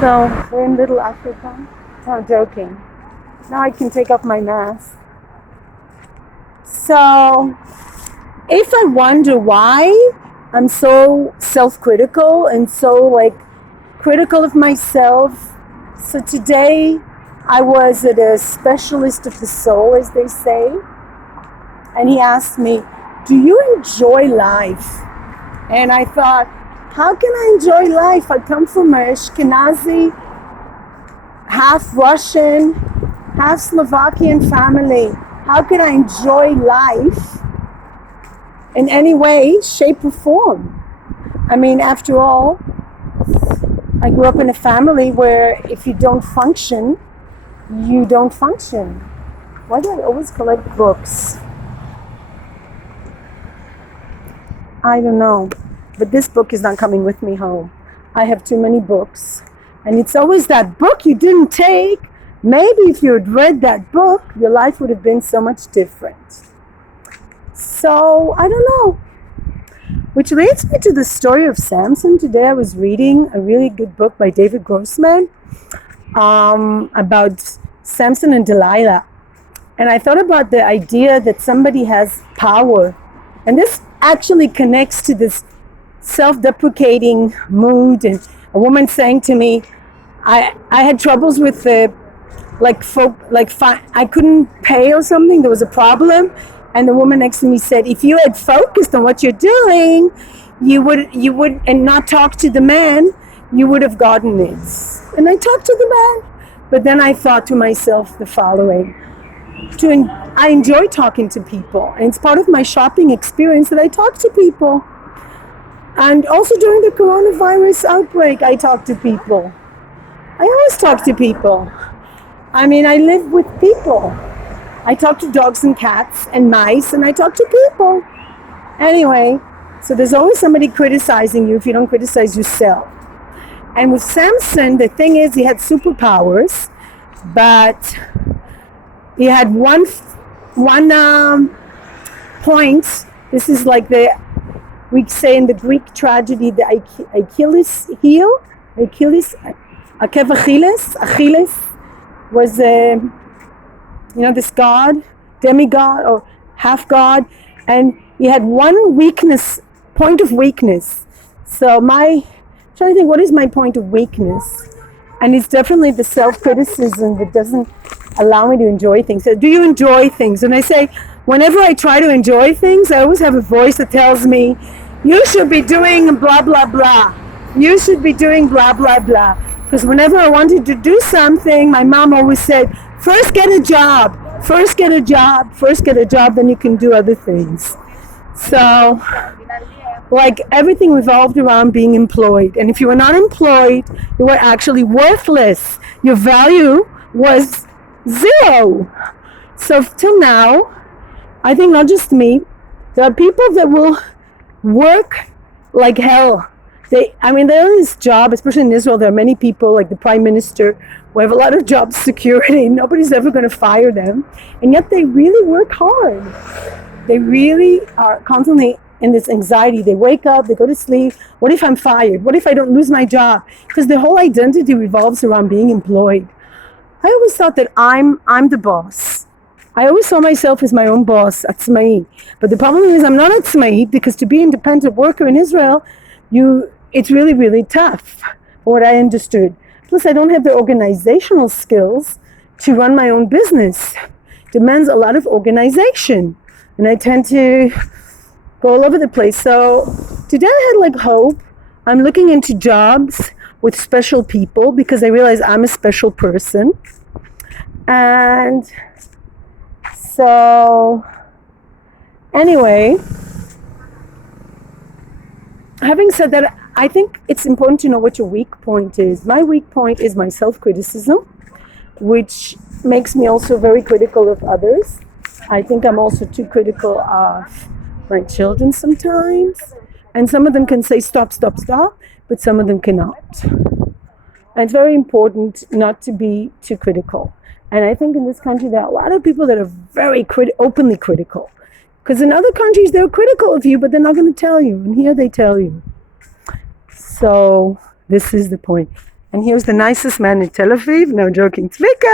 So we're in Little Africa. No, I'm joking. Now I can take off my mask. So if I wonder why I'm so self-critical and so critical of myself, so today I was at a specialist of the soul, as they say, and he asked me, do you enjoy life? And I thought, how can I enjoy life? I come from an Ashkenazi, half Russian, half Slovakian family. How can I enjoy life in any way, shape, or form? I mean, after all, I grew up in a family where if you don't function, you don't function. Why do I always collect books? I don't know. But this book is not coming with me home. I have too many books. And it's always that book you didn't take. Maybe if you had read that book, your life would have been so much different. So, I don't know. Which leads me to the story of Samson. Today I was reading a really good book by David Grossman about Samson and Delilah. And I thought about the idea that somebody has power. And this actually connects to this self-deprecating mood, and a woman saying to me, I had troubles with I couldn't pay or something. There was a problem, and the woman next to me said, if you had focused on what you're doing, you would and not talk to the man, you would have gotten it. And I talked to the man, but then I thought to myself the following: I enjoy talking to people, and it's part of my shopping experience that I talk to people. And also during the coronavirus outbreak, I talk to people. I always talk to people. I mean, I live with people. I talk to dogs and cats and mice, and I talk to people. Anyway, so there's always somebody criticizing you if you don't criticize yourself. And with Samson, the thing is, he had superpowers, but he had one point. This is like we say in the Greek tragedy, the Achilles heel. Achilles was, this god, demigod or half god, and he had one weakness, point of weakness. So I'm trying to think, what is my point of weakness? And it's definitely the self-criticism that doesn't allow me to enjoy things. So do you enjoy things? And I say, whenever I try to enjoy things, I always have a voice that tells me, you should be doing blah, blah, blah. You should be doing blah, blah, blah. Because whenever I wanted to do something, my mom always said, first get a job, then you can do other things. So, everything revolved around being employed. And if you were not employed, you were actually worthless. Your value was zero. So till now, I think not just me, there are people that will work like hell. There is job, especially in Israel, there are many people like the Prime Minister who have a lot of job security. Nobody's ever going to fire them. And yet they really work hard. They really are constantly in this anxiety. They wake up, they go to sleep. What if I'm fired? What if I don't lose my job? Because their whole identity revolves around being employed. I always thought that I'm the boss. I always saw myself as my own boss, atzmai. But the problem is I'm not atzmai, because to be an independent worker in Israel, it's really, really tough, for what I understood. Plus, I don't have the organizational skills to run my own business. It demands a lot of organization, and I tend to go all over the place. So today I had hope. I'm looking into jobs with special people because I realize I'm a special person. And so anyway, having said that, I think it's important to know what your weak point is. My weak point is my self-criticism, which makes me also very critical of others. I think I'm also too critical of my children sometimes. And some of them can say stop, but some of them cannot. And it's very important not to be too critical. And I think in this country there are a lot of people that are very openly critical. Because in other countries they're critical of you, but they're not going to tell you. And here they tell you. So this is the point. And here's the nicest man in Tel Aviv. No joking, Tzvika.